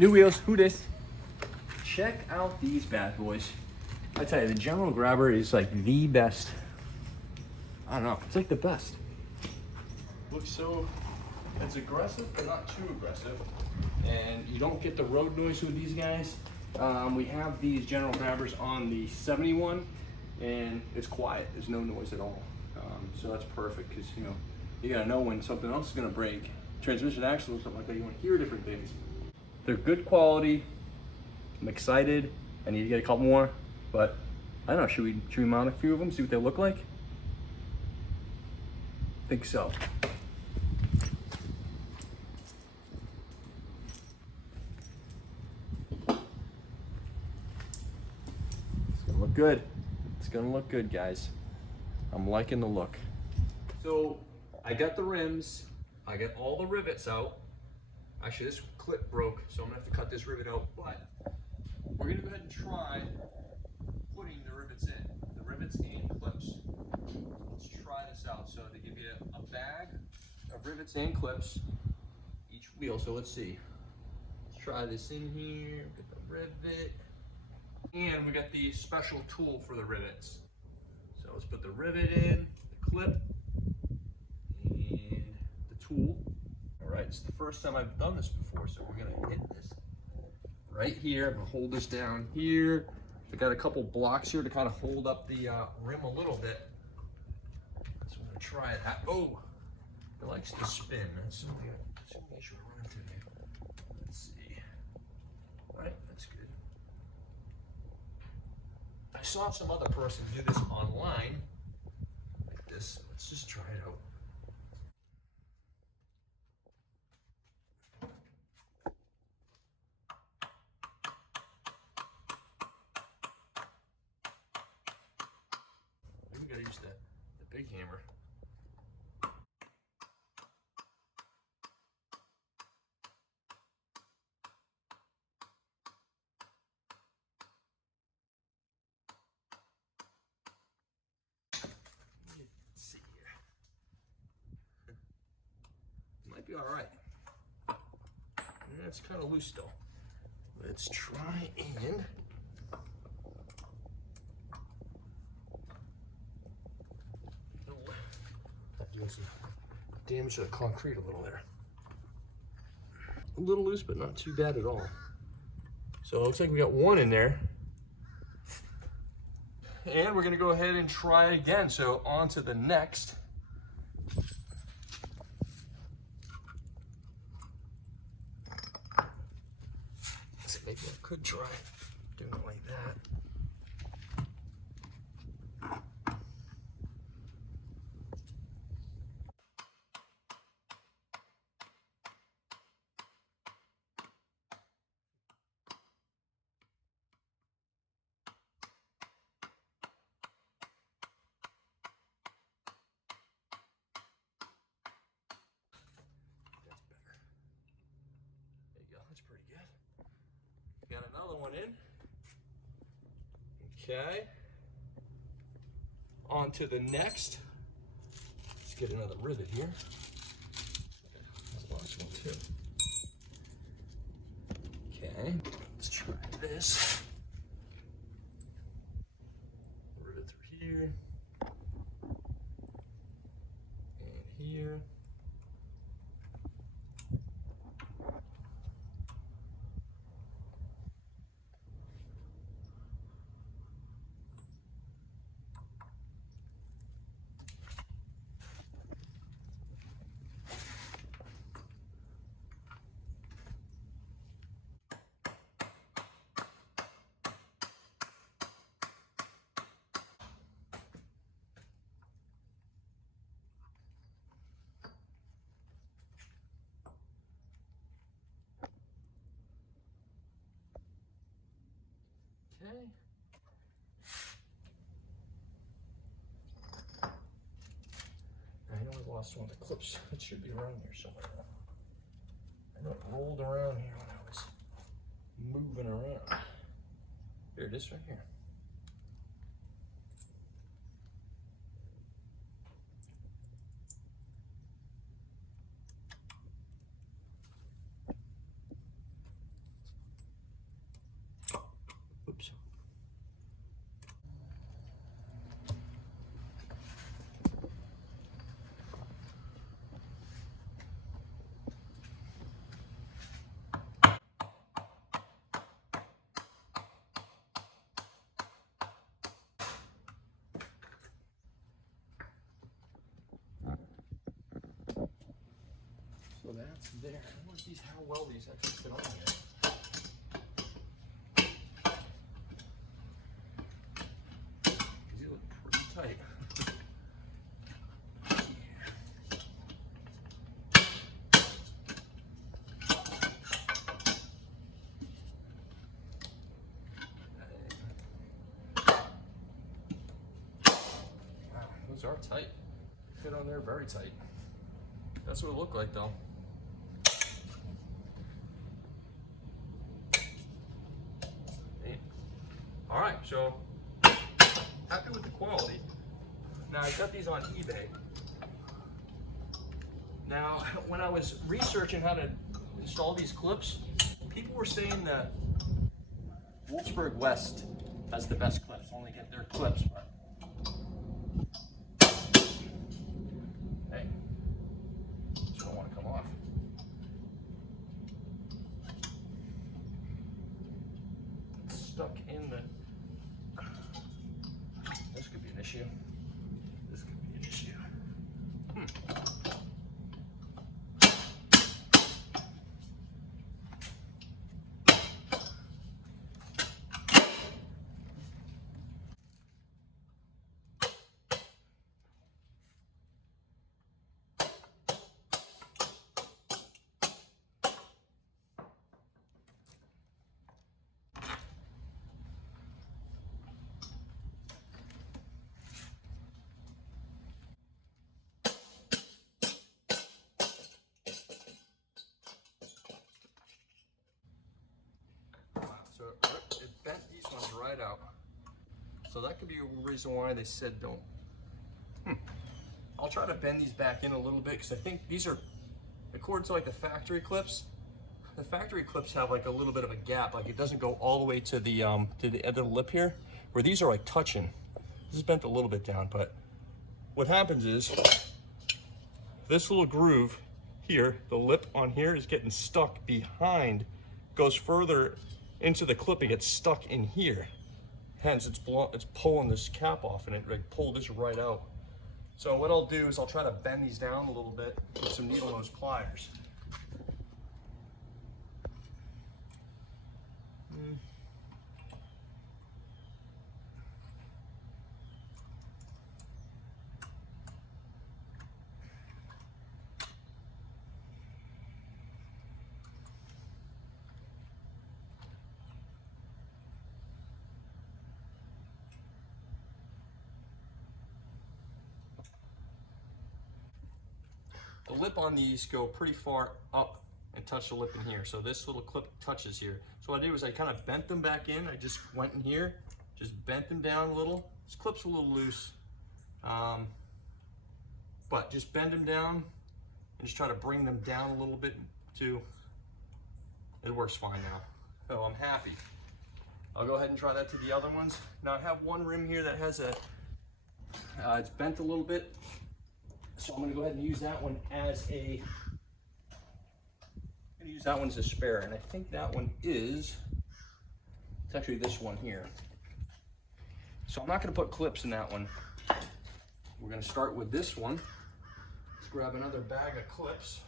New wheels, who dis? Check out these bad boys. I tell you, the General Grabber is like the best. I don't know, it's like the best. Looks so, it's aggressive, but not too aggressive. And you don't get the road noise with these guys. We have these General Grabbers on the 71, and it's quiet, there's no noise at all. So that's perfect, because you know, you gotta know when something else is gonna break. Transmission axle or something like that, you wanna hear different things. They're good quality. I'm excited. I need to get a couple more, but I don't know, should we mount a few of them, see what they look like? I think so. It's gonna look good. It's gonna look good, guys. I'm liking the look. So I got the rims, I got all the rivets out. Actually, this clip broke, so I'm gonna have to cut this rivet out, but we're gonna go ahead and try putting the rivets in. The rivets and clips. Let's try this out. So they give you a bag of rivets and clips, each wheel, so let's see. Let's try this in here, get the rivet. And we got the special tool for the rivets. So let's put the rivet in, the clip, and the tool. All right, it's the first time I've done this before, so we're gonna hit this right here. I'm gonna hold this down here. I got a couple blocks here to kind of hold up the rim a little bit. So I'm gonna try it. Oh, it likes to spin. That's something I should run into here. Let's see. All right, that's good. I saw some other person do this online, like this. Let's just try it out. We gotta use the big hammer. Let's see here. Might be all right. Yeah, it's kind of loose still. Let's try and doing some damage to the concrete a little there. A little loose, but not too bad at all. So it looks like we got one in there. And we're gonna go ahead and try it again. So on to the next. So maybe I could try doing it like that. That's pretty good. Got another one in. Okay. On to the next. Let's get another rivet here. That's one too. Okay. Let's try this. Rivet through here. And here. Okay. I know I lost one of the clips. It should be around here somewhere. I know it rolled around here when I was moving around. Here it is right here. So that's there. I wonder how well these actually fit on here. These look pretty tight. Wow, those are tight. Fit on there very tight. That's what it looked like though. All right, so happy with the quality. Now I got these on eBay. Now, when I was researching how to install these clips, people were saying that Wolfsburg West has the best clips. Only get their clips, but hey, just don't want to come off. It's stuck in the. This could be an issue. This could be an issue. So it bent these ones right out. So that could be a reason why they said don't. I'll try to bend these back in a little bit because I think these are, according to like the factory clips have like a little bit of a gap. Like it doesn't go all the way to the end of the lip here, where these are like touching. This is bent a little bit down, but what happens is this little groove here, the lip on here is getting stuck behind, goes further into the clip and gets stuck in here. Hence, it's pulling this cap off and it like pulled this right out. So what I'll do is I'll try to bend these down a little bit with some needle nose pliers. The lip on these go pretty far up and touch the lip in here. So this little clip touches here. So what I did was I kind of bent them back in. I just went in here, just bent them down a little. This clip's a little loose, but just bend them down and just try to bring them down a little bit too. It works fine now. So I'm happy. I'll go ahead and try that to the other ones. Now I have one rim here that has a, it's bent a little bit. So I'm gonna go ahead and use that one as a, spare. And I think that one is, it's actually this one here. So I'm not gonna put clips in that one. We're gonna start with this one. Let's grab another bag of clips.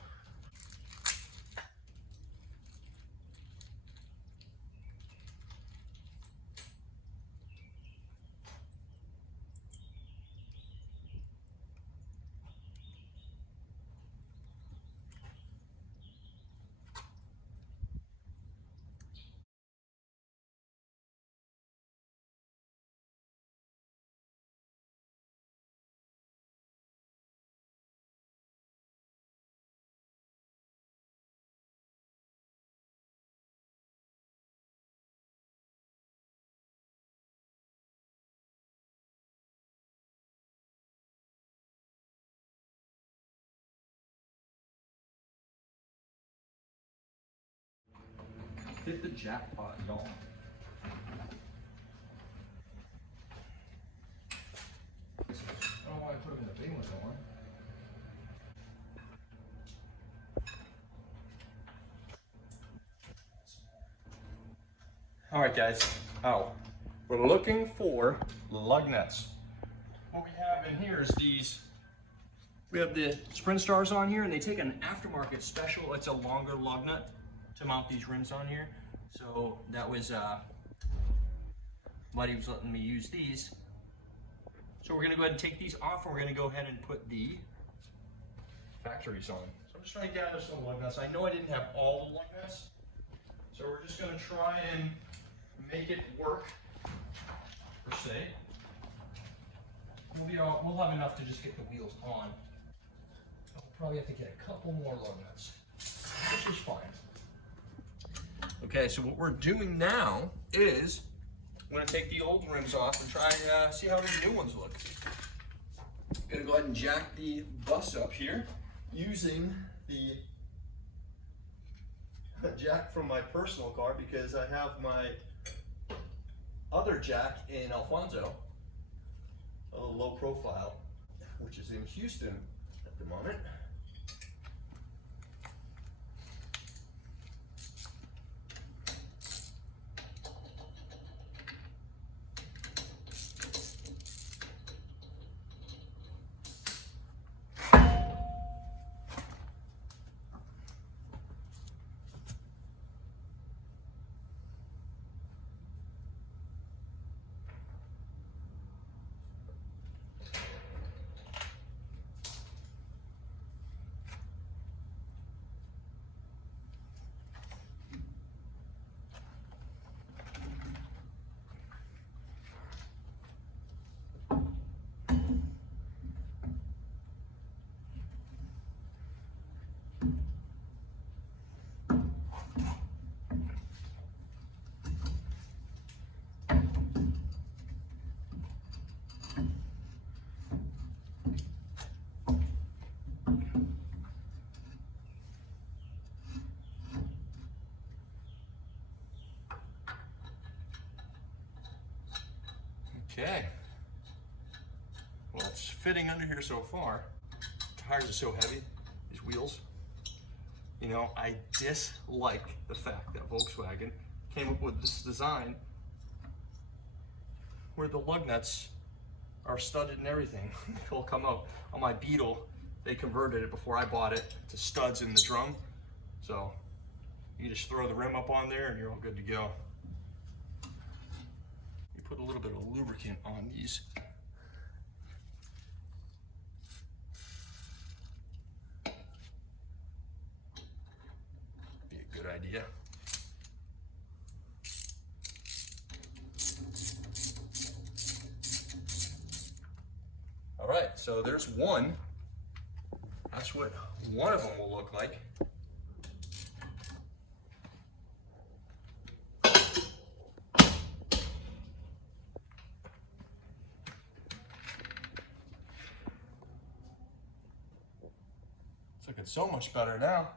Hit the jackpot, y'all. I don't know why I put them in the big ones, All right, guys. We're looking for lug nuts. What we have in here is these We have the Sprint Stars on here, and they take an aftermarket special. It's a longer lug nut to mount these rims on here. So that was, Buddy was letting me use these. So we're gonna go ahead and take these off, and we're gonna go ahead and put the factories on. So I'm just trying to gather some lug nuts. I know I didn't have all the lug nuts, so we're just gonna try and make it work, per se. We'll have enough to just get the wheels on. I'll probably have to get a couple more lug nuts, which is fine. Okay, so what we're doing now is I'm gonna take the old rims off and try and see how the new ones look. I'm gonna go ahead and jack the bus up here using the jack from my personal car because I have my other jack in Alfonso, a little low profile, which is in Houston at the moment. Okay, well, it's fitting under here so far. The tires are so heavy, these wheels. You know, I dislike the fact that Volkswagen came up with this design where the lug nuts are studded and everything. They'll come out. On my Beetle, they converted it before I bought it to studs in the drum. So you just throw the rim up on there and you're all good to go. Put a little bit of lubricant on these. Be a good idea. All right, so there's one. That's what one of them will look like. It's looking so much better now.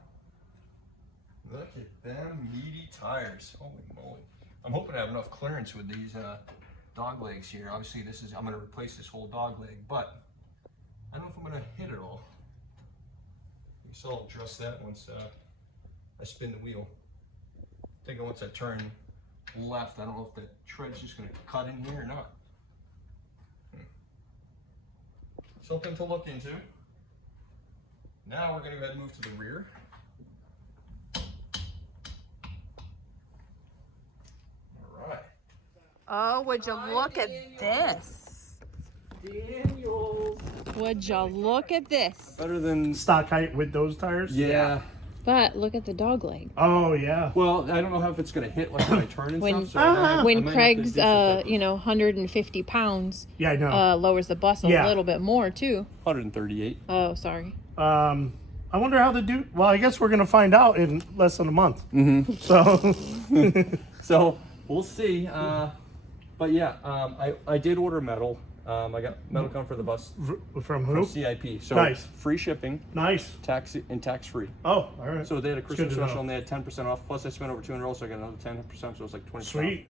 Look at them meaty tires. Holy moly. I'm hoping to have enough clearance with these dog legs here. Obviously I'm gonna replace this whole dog leg, but I don't know if I'm gonna hit it all. So I'll address that once I spin the wheel. I think once I turn left, I don't know if the tread's just gonna cut in here or not. Something to look into. Now we're going to go ahead and move to the rear. All right. Oh, would you look at this? Daniels. Would you look at this? Better than Stock height with those tires? Yeah. But look at the dog leg. Oh, yeah. Well, I don't know if it's going to hit like when I turn and stuff. So When Craig's, 150 pounds, Yeah, I know. lowers the bus a little bit more too. 138. Oh, sorry. I wonder how they do. Well, I guess we're going to find out in less than a month. Mm-hmm. So, So we'll see. But yeah, I did order metal. I got metal coming for the bus from who? from CIP. So Nice. free shipping, Nice. tax free. Oh, all right. So they had a It's Christmas good to know. special and they had 10% off. Plus I spent over $200, so I got another 10%. So it was like 20%. Sweet.